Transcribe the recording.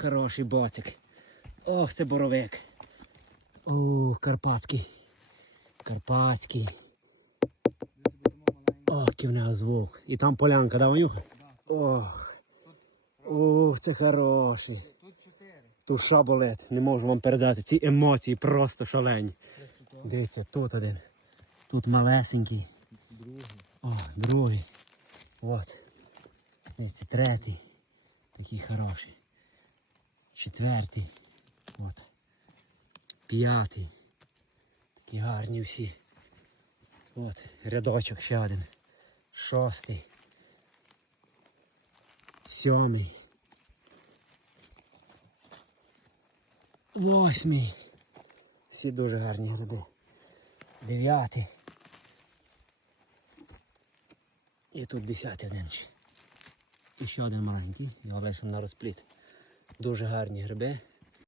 хороший бацик. Ох, це боровик. О, карпатський. Карпатський. Ох, нього звук. І там полянка, да, Ванюха? Ох. Ох, це хороший. Душа болить, не можу вам передати. Ці емоції просто шалені. Дивіться, тут один. Тут малесенький. Другий. О, другий. От. Дивіться, третій. Такий хороший. Четвертий. От. П'ятий. Такі гарні всі. От, рядочок ще один. Шостий. Сьомий. Восьмий. Всі дуже гарні гриби. Дев'ятий. І тут десятий один. І ще один маленький, його лишимо на розпліт. Дуже гарні гриби.